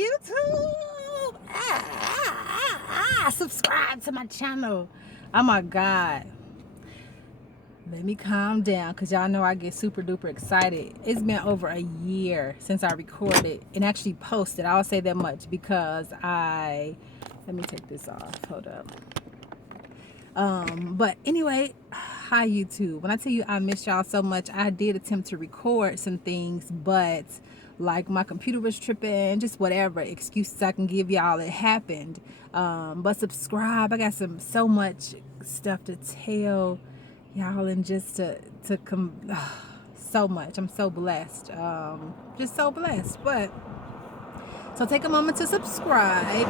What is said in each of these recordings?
YouTube. Subscribe to my channel. Oh my God. Let me calm down because y'all know I get super duper excited. It's been over a year since I recorded and actually posted. I'll say that much because let me take this off. Hold up. But anyway, hi YouTube. When I tell you I miss y'all so much, I did attempt to record some things, but like my computer was tripping, just whatever excuses I can give y'all, it happened. But subscribe. I got so much stuff to tell y'all, and just to come so much. I'm so blessed. Just so blessed. But so take a moment to subscribe.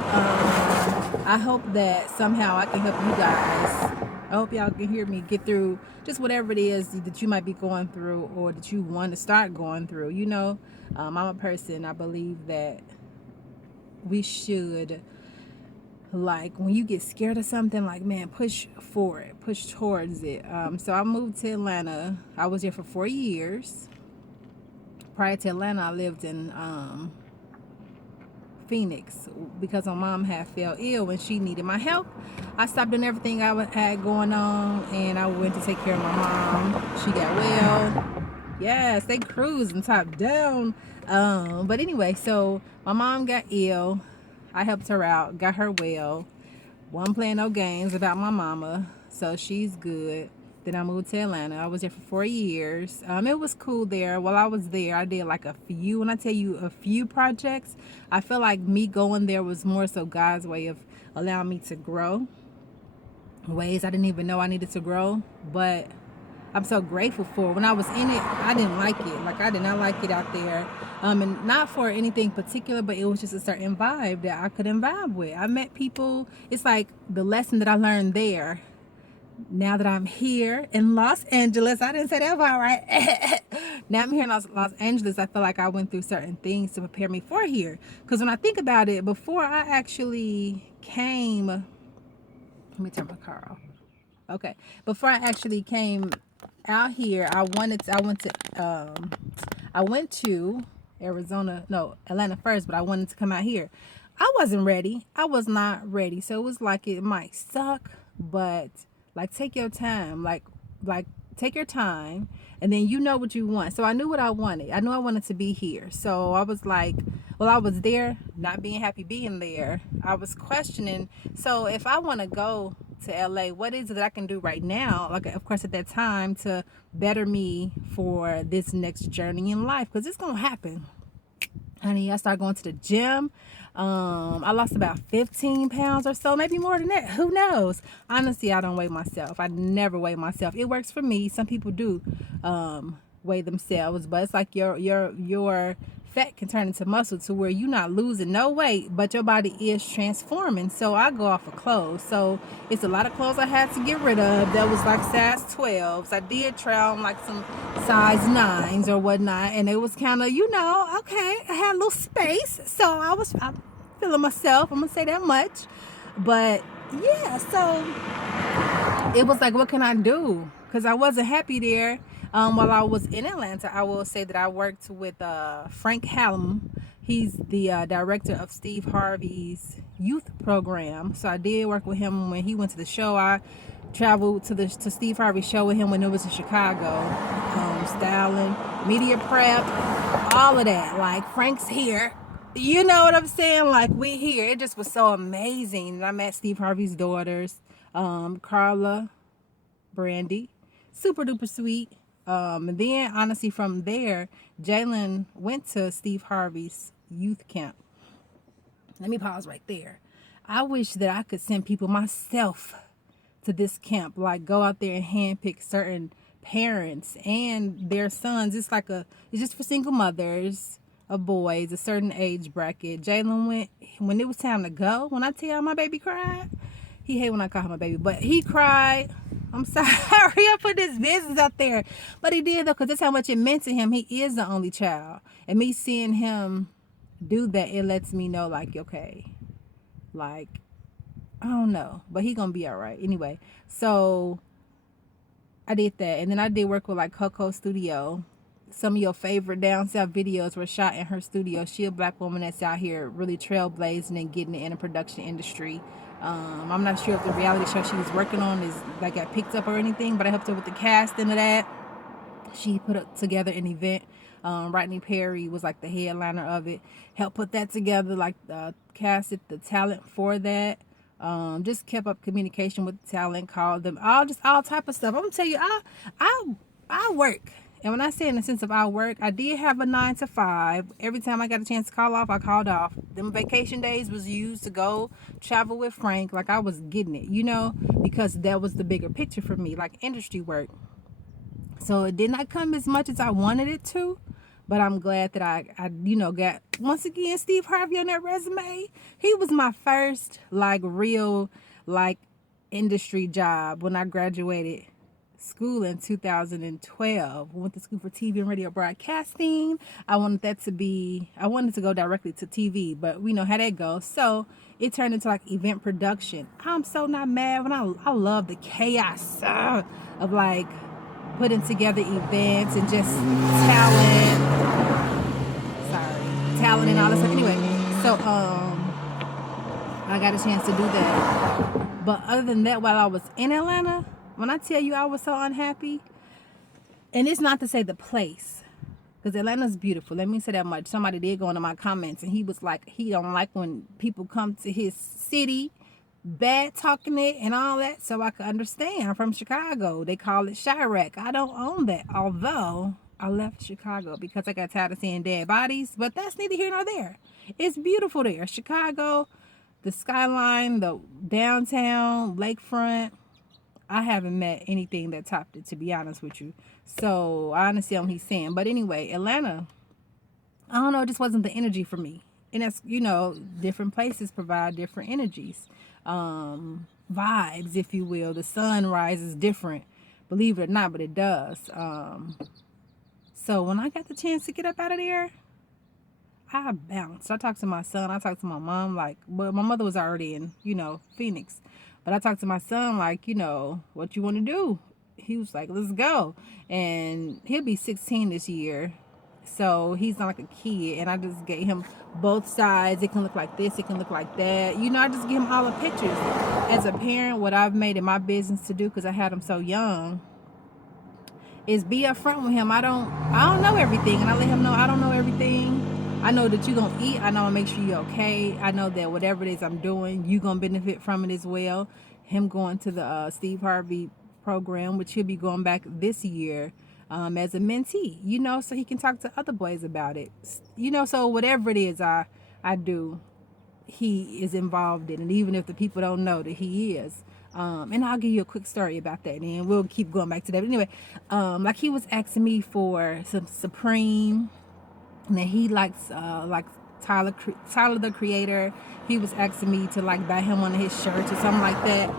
I hope that somehow I can help you guys. I hope y'all can hear me get through just whatever it is that you might be going through or that you want to start going through. You know, I'm a person, I believe that we should, like, when you get scared of something, like, man, push for it, push towards it. So I moved to Atlanta. I was here for 4 years. Prior to Atlanta, I lived in Phoenix because my mom had fell ill and she needed my help. I stopped doing everything I had going on and I went to take care of my mom. She got well. Yes, they cruising top down. But anyway, so my mom got ill. I helped her out, got her well. Wasn't playing no games about my mama, so she's good. Then I moved to Atlanta. I was there for 4 years. It was cool there. While I was there, I did like a few, when I tell you a few projects, I feel like me going there was more so God's way of allowing me to grow. Ways I didn't even know I needed to grow, but I'm so grateful for. When I was in it, I didn't like it. Like, I did not like it out there. And not for anything particular, but it was just a certain vibe that I couldn't vibe with. I met people. It's like the lesson that I learned there. Now that I'm here in Los Angeles, I didn't say that part right. Now I'm here in Los Angeles, I feel like I went through certain things to prepare me for here. Because when I think about it, before I actually came, let me turn my car off. Okay, before I actually came out here, I went to Arizona, no, Atlanta first, but I wanted to come out here. I wasn't ready. I was not ready. So it was like, it might suck, but like, take your time. Like take your time, and then you know what you want. So I knew what I wanted. I knew I wanted to be here. So I was like, well, I was there, not being happy being there. I was questioning. So if I want to go to LA, what is it that I can do right now, like, of course, at that time, to better me for this next journey in life? Because it's gonna happen, honey. I started going to the gym. I lost about 15 pounds or so, maybe more than that, who knows. Honestly, I don't weigh myself. I never weigh myself. It works for me. Some people do weigh themselves, but it's like your fat can turn into muscle to where you're not losing no weight, but your body is transforming. So I go off of clothes. So it's a lot of clothes I had to get rid of that was like size 12s. I did try on like some size 9s or whatnot, and it was kind of, okay, I had a little space. So I'm feeling myself, I'm gonna say that much. But yeah, so it was like, what can I do? Because I wasn't happy there. While I was in Atlanta, I will say that I worked with Frank Hallam. He's the director of Steve Harvey's youth program. So I did work with him when he went to the show. I traveled to Steve Harvey's show with him when it was in Chicago. Styling, media prep, all of that. Like, Frank's here. You know what I'm saying? Like, we here. It just was so amazing. I met Steve Harvey's daughters, Carla, Brandy, super duper sweet. And then honestly, from there, Jalen went to Steve Harvey's youth camp. Let me pause right there. I wish that I could send people myself to this camp, like go out there and handpick certain parents and their sons. It's just for single mothers of boys, a certain age bracket. Jalen went when it was time to go. When I tell you my baby cried, he hate when I call him a baby, but he cried. I'm sorry, I put this business out there, but he did though, because that's how much it meant to him. He is the only child, and me seeing him do that, it lets me know, like, okay, like, I don't know, but he gonna be all right anyway. So I did that, and then I did work with like Coco Studio. some of your favorite down south videos were shot in her studio. She a black woman that's out here really trailblazing and getting it in the production industry. I'm not sure if the reality show she was working on is like got picked up or anything, but I helped her with the casting of that. She put together an event. Rodney Perry was like the headliner of it. Helped put that together, like casted the talent for that. Just kept up communication with the talent, called them, all type of stuff. I'm gonna tell you, I work. And when I say in the sense of I work, I did have a 9 to 5. Every time I got a chance to call off, I called off. Them vacation days was used to go travel with Frank. Like I was getting it, because that was the bigger picture for me, like industry work. So it did not come as much as I wanted it to, but I'm glad that I got, once again, Steve Harvey on that resume. He was my first real industry job when I graduated school in 2012. Went to school for TV and radio broadcasting. I wanted to go directly to TV, but we know how that goes. So it turned into event production. I'm so not mad when I love the chaos of putting together events and just talent and all this stuff. Anyway, so I got a chance to do that. But other than that, while I was in Atlanta, when I tell you I was so unhappy, and it's not to say the place, because Atlanta's beautiful. Let me say that much. Somebody did go into my comments and he was like, he don't like when people come to his city bad talking it and all that. So I could understand. I'm from Chicago. They call it Chirac. I don't own that, although I left Chicago because I got tired of seeing dead bodies, but that's neither here nor there. It's beautiful there. Chicago, the skyline, the downtown, lakefront, I haven't met anything that topped it, to be honest with you. So I understand what he's saying. But anyway, Atlanta, I don't know, it just wasn't the energy for me. And that's, different places provide different energies. Vibes, if you will. The sun rises different, believe it or not, but it does. So when I got the chance to get up out of there, I bounced. I talked to my son. I talked to my mom. Well, my mother was already in, Phoenix. But I talked to my son, what you want to do? He was like, let's go. And he'll be 16 this year. So he's not like a kid. And I just gave him both sides. It can look like this. It can look like that. I just give him all the pictures. As a parent, what I've made it my business to do, because I had him so young, is be upfront with him. I don't know everything. And I let him know I don't know everything. I know that you're going to eat. I know I'll make sure you're okay. I know that whatever it is I'm doing, you're going to benefit from it as well. Him going to the Steve Harvey program, which he'll be going back this year as a mentee, so he can talk to other boys about it. So whatever it is I do, he is involved in it, even if the people don't know that he is. And I'll give you a quick story about that, and we'll keep going back to that. But anyway, he was asking me for some Supreme. And then he likes Tyler the Creator. He was asking me to buy him one of his shirts or something like that.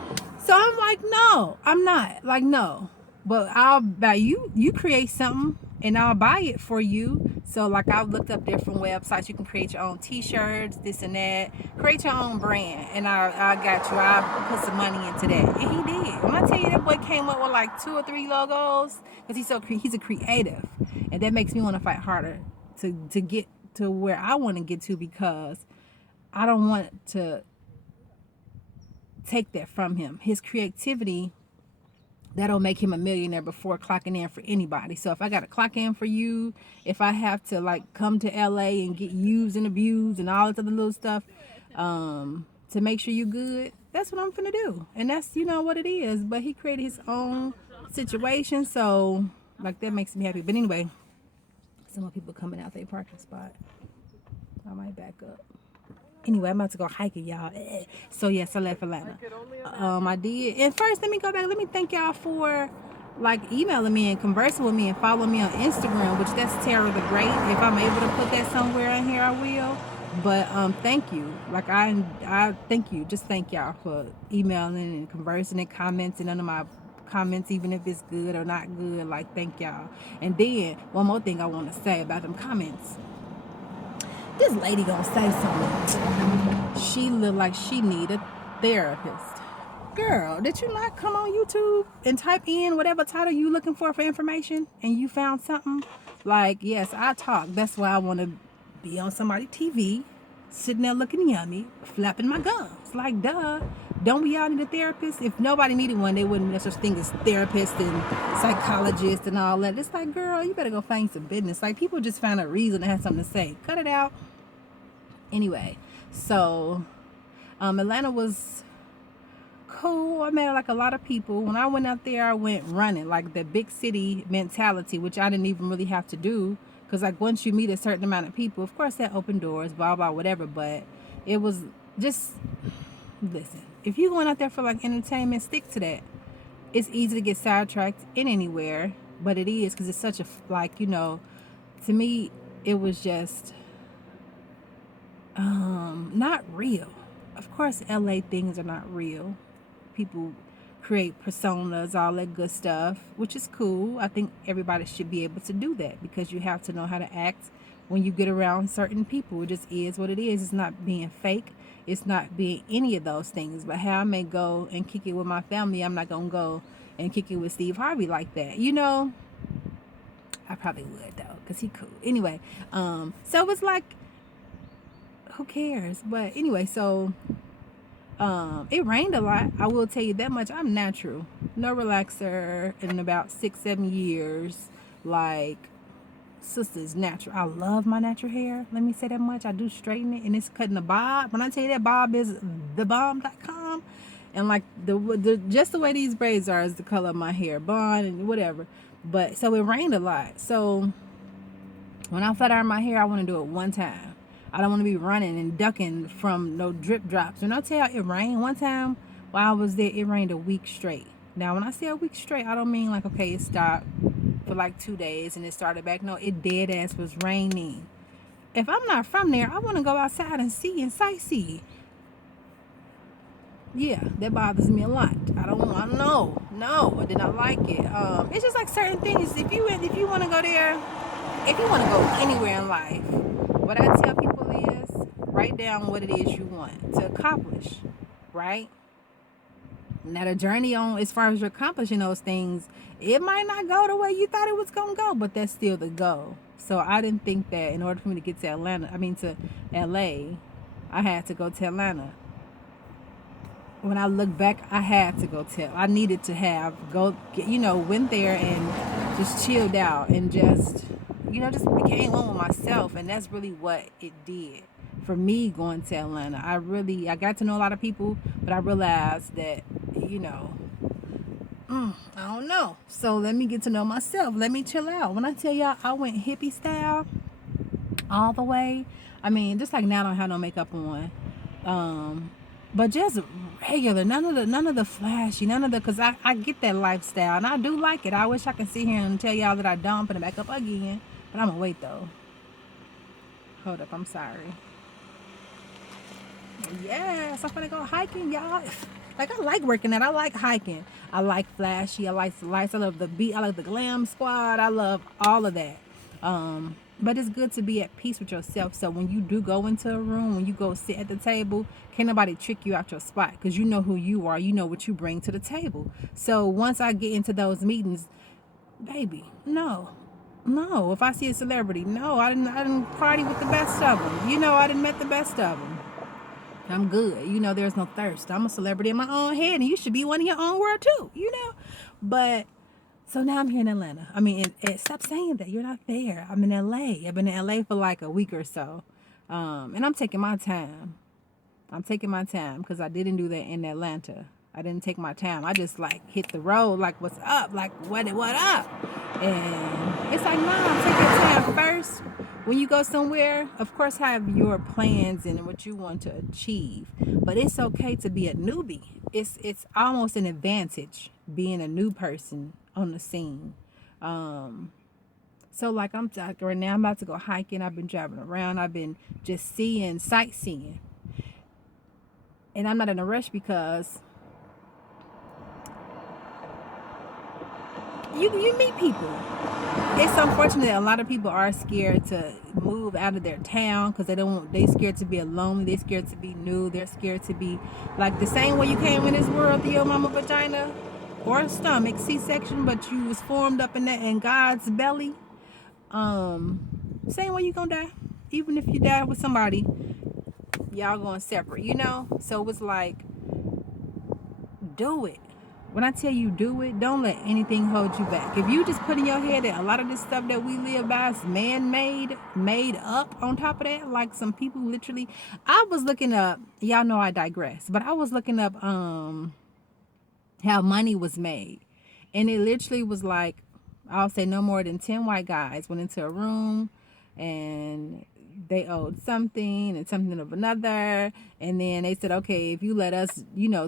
So I'm like, no, I'm not. No. But I'll buy you create something and I'll buy it for you. So I've looked up different websites. You can create your own t-shirts, this and that. Create your own brand. And I got you. I put some money into that. And he did. When I tell you that boy came up with 2 or 3 logos, because he's a creative. And that makes me want to fight harder to get to where I want to get to, because I don't want to take that from him. His creativity, that'll make him a millionaire before clocking in for anybody. So if I got to clock in for you, if I have to come to LA and get used and abused and all this other little stuff to make sure you good, that's what I'm finna do. And that's what it is. But he created his own situation, so that makes me happy. But anyway, some more people coming out their parking spot. I might back up. Anyway, I'm about to go hiking, y'all. So yes, I left Atlanta. I did. And first, let me go back. Let me thank y'all for emailing me and conversing with me and following me on Instagram, which that's Tara the Great. If I'm able to put that somewhere in here, I will. But thank you. I thank you. Just thank y'all for emailing and conversing and commenting under my comments, even if it's good or not good. Thank y'all. And then one more thing I want to say about them comments. This lady gonna say something. She look like she need a therapist. Girl, did you not come on YouTube and type in whatever title you looking for information and you found something Like, yes, I talk. That's why I want to be on somebody's TV, sitting there looking yummy, flapping my gums. Like, duh. Don't we all need a therapist? If nobody needed one, they wouldn't have such thing as therapists and psychologists and all that. It's like, girl, you better go find some business. Like, people just found a reason to have something to say. Cut it out. Anyway, so Atlanta was cool. I met like a lot of people. When I went out there, I went running, like the big city mentality, which I didn't even really have to do. Because like once you meet a certain amount of people, of course that opened doors, blah, blah, whatever. But it was just, listen, if you're going out there for like entertainment, stick to that. It's easy to get sidetracked in anywhere, but it is because it's such a, like, you know, to me, it was just not real. Of course, LA things are not real. People create personas, all that good stuff, which is cool. I think everybody should be able to do that because you have to know how to act when you get around certain people. It just is what it is. It's not being fake. It's not being any of those things. But how I may go and kick it with my family, I'm not going to go and kick it with Steve Harvey like that. You know, I probably would though because he cool. Anyway, so it's like, who cares? But anyway, so it rained a lot. I will tell you that much. I'm natural. No relaxer in about 6-7 years. Like, sister's natural. I love my natural hair. Let me say that much. I do straighten it and it's cutting a bob. When I tell you that bob is thebomb.com. And like the just the way these braids are is the color of my hair. Blonde and whatever. But so it rained a lot. So when I flat iron my hair, I want to do it one time. I don't want to be running and ducking from no drip drops. When I tell you it rained one time while I was there, it rained a week straight. Now, when I say a week straight, I don't mean like, okay, it stopped for like 2 days and it started back. No, it dead ass was raining. If I'm not from there, I want to go outside and see and sightsee. Yeah, that bothers me a lot. I don't want to know. No, I did not like it. It's just like certain things. If you want to go there, if you want to go anywhere in life, what I tell people is write down what it is you want to accomplish, right? Now the journey on as far as you're accomplishing those things, it might not go the way you thought it was gonna go, but that's still the goal. So I didn't think that in order for me to get to to LA, I had to go to Atlanta. When I look back, I had to go tell. I needed to went there and just chilled out and just became one with myself. And that's really what it did for me going to Atlanta. I got to know a lot of people, but I realized that, I don't know. So let me get to know myself. Let me chill out. When I tell y'all I went hippie style all the way, I mean, just like now I don't have no makeup on. But just regular, none of the flashy, because I get that lifestyle and I do like it. I wish I could sit here and tell y'all that I don't, put it back up again, but I'm gonna wait though. Hold up, I'm sorry. Yes, I'm gonna go hiking, y'all. Like, I like working out. I like hiking. I like flashy. I like the lights. I love the beat. I like the glam squad. I love all of that. But it's good to be at peace with yourself. So when you do go into a room, when you go sit at the table, can't nobody trick you out your spot because you know who you are. You know what you bring to the table. So once I get into those meetings, baby, no. If I see a celebrity, no, I didn't party with the best of them. I didn't met the best of them. I'm good. There's no thirst. I'm a celebrity in my own head, and you should be one in your own world too. But. So now I'm here in Atlanta. I mean, stop saying that. You're not there. I'm in LA. I've been in LA for like a week or so. And I'm taking my time. Because I didn't do that in Atlanta. I didn't take my time. I just like hit the road like, what's up? Like, what up? And it's like, nah, take your time first. When you go somewhere, of course, have your plans and what you want to achieve. But it's okay to be a newbie. It's almost an advantage being a new person on the scene. So like right now I'm about to go hiking. I've been driving around. I've been just sightseeing. And I'm not in a rush because you meet people. It's unfortunate that a lot of people are scared to move out of their town because they scared to be alone. They're scared to be new. They're scared to be like the same way you came in this world through your mama vagina or stomach, C-section, but you was formed up in God's belly. Same way you gonna die. Even if you die with somebody, y'all going separate, you know? So it's like, do it. When I tell you do it, don't let anything hold you back. If you just put in your head that a lot of this stuff that we live by is man-made, made up on top of that, like some people literally, I was looking up, y'all know I digress, but I was looking up how money was made. And it literally was like, I'll say no more than 10 white guys went into a room and they owed something and something of another. And then they said, okay, if you let us,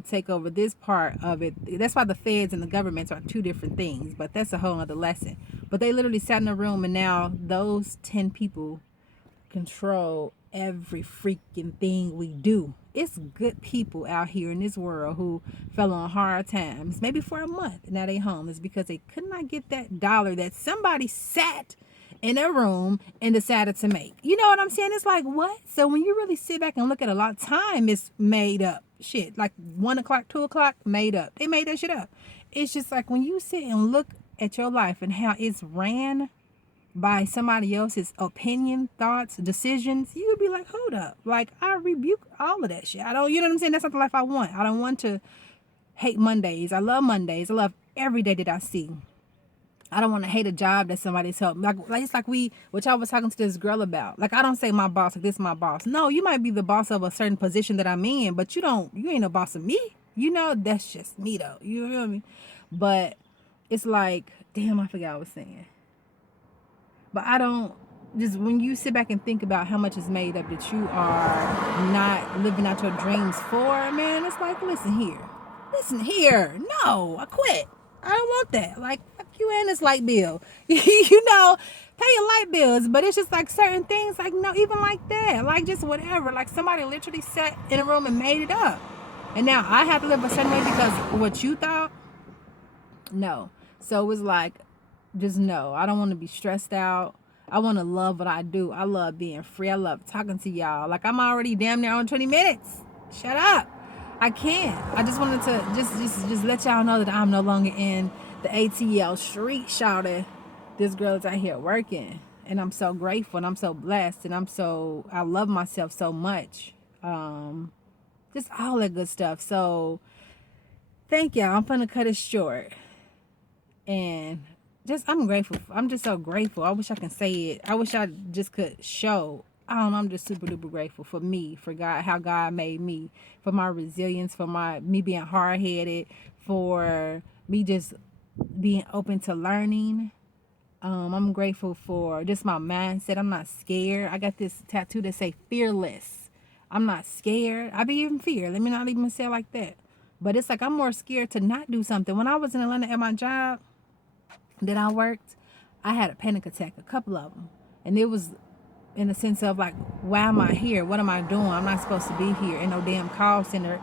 take over this part of it. That's why the feds and the governments are two different things, but that's a whole other lesson. But they literally sat in a room and now those 10 people control every freaking thing we do. It's good people out here in this world who fell on hard times, maybe for a month. Now they homeless because they could not get that dollar that somebody sat in a room and decided to make. You know what I'm saying? It's like, what? So when you really sit back and look at a lot of time, it's made up shit. Like 1 o'clock, 2 o'clock, made up. They made that shit up. It's just like when you sit and look at your life and how it's ran by somebody else's opinion, thoughts, decisions, you would be like, hold up. Like, I rebuke all of that shit. I don't, you know what I'm saying? That's not the life I want. I don't want to hate Mondays. I love Mondays. I love every day that I see. I don't want to hate a job that somebody's helped. Like it's like which I was talking to this girl about. Like, I don't say my boss, like this is my boss. No, you might be the boss of a certain position that I'm in, but you ain't a boss of me. You know, that's just me though. You feel me? But it's like, damn, I forgot what I was saying. But I don't, just when you sit back and think about how much is made up that you are not living out your dreams for, man, it's like, listen here. No, I quit. I don't want that. Like, fuck you and this light bill. Pay your light bills. But it's just like certain things, like, no, even like that. Like, just whatever. Like, somebody literally sat in a room and made it up. And now I have to live a certain way because of what you thought? No. So it was like, just no. I don't want to be stressed out. I want to love what I do. I love being free. I love talking to y'all. Like, I'm already damn near on 20 minutes. Shut up. I can't. I just wanted to just let y'all know that I'm no longer in the ATL street shouting. This girl is out here working. And I'm so grateful and I'm so blessed and I love myself so much. Just all that good stuff. So thank y'all. I'm gonna cut it short. And I'm grateful. I'm just so grateful. I wish I can say it. I wish I just could show. I don't know. I'm just super duper grateful for me, for God, how God made me, for my resilience, for me being hard headed, for me just being open to learning. I'm grateful for just my mindset. I'm not scared. I got this tattoo that say fearless. I'm not scared. I be even fear. Let me not even say it like that. But it's like I'm more scared to not do something. When I was in Atlanta at my job that I worked, I had a panic attack, a couple of them. And it was in the sense of like, why am I here? What am I doing? I'm not supposed to be here in no damn call center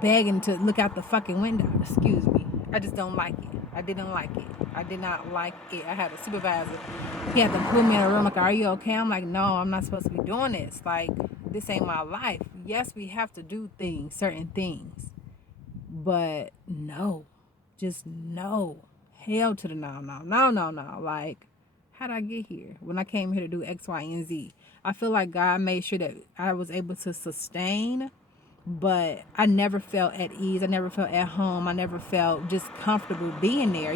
begging to look out the fucking window. Excuse me. I just don't like it. I didn't like it. I did not like it. I had a supervisor. He had to pull me in a room like, are you okay? I'm like, no, I'm not supposed to be doing this. Like, this ain't my life. Yes, we have to do things, certain things. But no. Just no. Hell to the no. Like, how did I get here? When I came here to do X, Y, and Z, I feel like God made sure that I was able to sustain, but I never felt at ease. I never felt at home. I never felt just comfortable being there,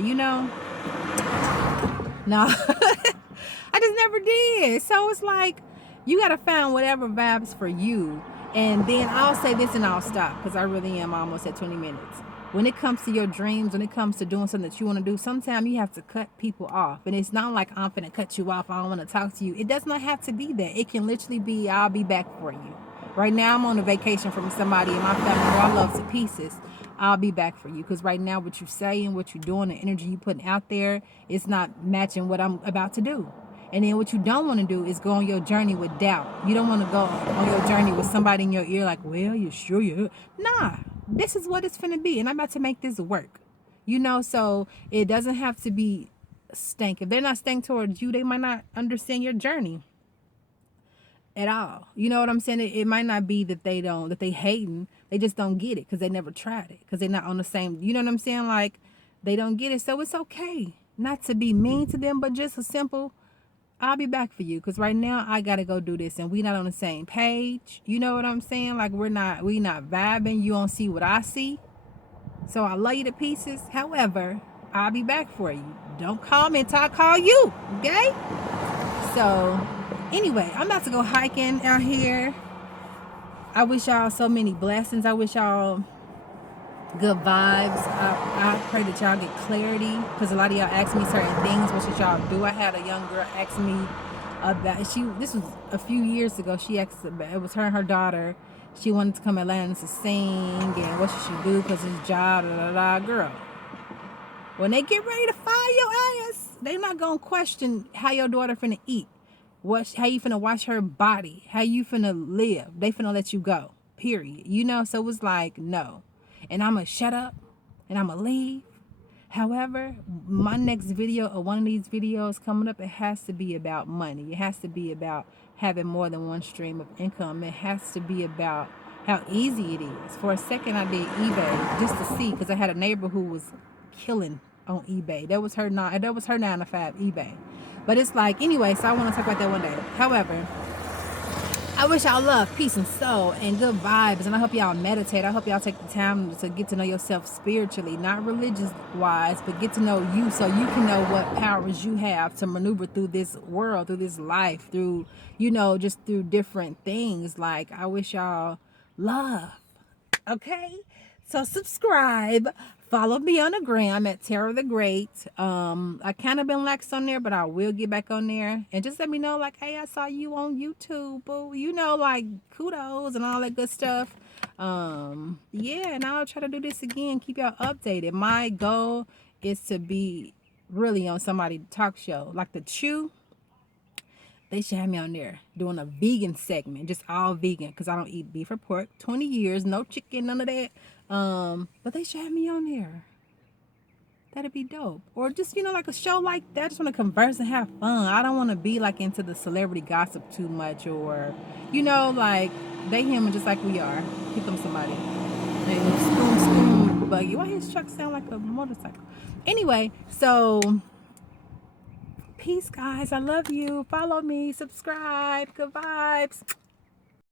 No, I just never did. So it's like, you got to find whatever vibes for you. And then I'll say this and I'll stop because I really am almost at 20 minutes. When it comes to your dreams, when it comes to doing something that you want to do, sometimes you have to cut people off. And it's not like I'm finna cut you off. I don't want to talk to you. It does not have to be that. It can literally be, I'll be back for you. Right now, I'm on a vacation from somebody in my family who I love to pieces. I'll be back for you. Because right now, what you're saying, what you're doing, the energy you're putting out there, it's not matching what I'm about to do. And then what you don't want to do is go on your journey with doubt. You don't want to go on your journey with somebody in your ear like, well, you sure you? Nah, this is what it's finna be. And I'm about to make this work. So it doesn't have to be stank. If they're not stank towards you, they might not understand your journey at all. You know what I'm saying? It might not be that they hating. They just don't get it because they never tried it. Because they're not on the same, you know what I'm saying? Like, they don't get it. So it's okay not to be mean to them, but just a simple, I'll be back for you, because right now I gotta go do this and we not on the same page. You know what I'm saying? Like we not vibing. You don't see what I see. So I love you to pieces. However, I'll be back for you. Don't call me until I call you. Okay? So anyway, I'm about to go hiking out here. I wish y'all so many blessings. I wish y'all good vibes. I pray that y'all get clarity, because a lot of y'all ask me certain things. What should y'all do? I had a young girl ask me about this was a few years ago. She asked about, it was her and her daughter. She wanted to come to Atlanta to sing, and what should she do because it's job, girl. When they get ready to fire your ass, they not gonna question how your daughter finna eat, how you finna wash her body, how you finna live. They finna let you go, period. You know, so it was like, no. And I'ma shut up and I'ma leave. However, my next video or one of these videos coming up, it has to be about money. It has to be about having more than one stream of income. It has to be about how easy it is. For a second, I did eBay just to see, because I had a neighbor who was killing on eBay. That was her 9 to 5 eBay. But it's like, anyway, so I want to talk about that one day. However, I wish y'all love, peace, and soul, and good vibes. And I hope y'all meditate. I hope y'all take the time to get to know yourself spiritually, not religious-wise, but get to know you so you can know what powers you have to maneuver through this world, through this life, through, you know, just through different things. Like, I wish y'all love. Okay? So subscribe. Follow me on the gram at Tara the Great. I kind of been lax on there, but I will get back on there. And just let me know, like, hey, I saw you on YouTube, boo. You know, like, kudos and all that good stuff. Yeah, and I'll try to do this again. Keep y'all updated. My goal is to be really on somebody's talk show. Like the Chew. They should have me on there doing a vegan segment, just all vegan, because I don't eat beef or pork. 20 years, no chicken, none of that. But they should have me on there. That'd be dope. Or just, you know, like a show like that. I just want to converse and have fun. I don't want to be like into the celebrity gossip too much, or, you know, like they human just like we are. Here comes somebody. Hey, spoon, buggy. Why his truck sound like a motorcycle? Anyway, so peace, guys. I love you. Follow me. Subscribe. Good vibes.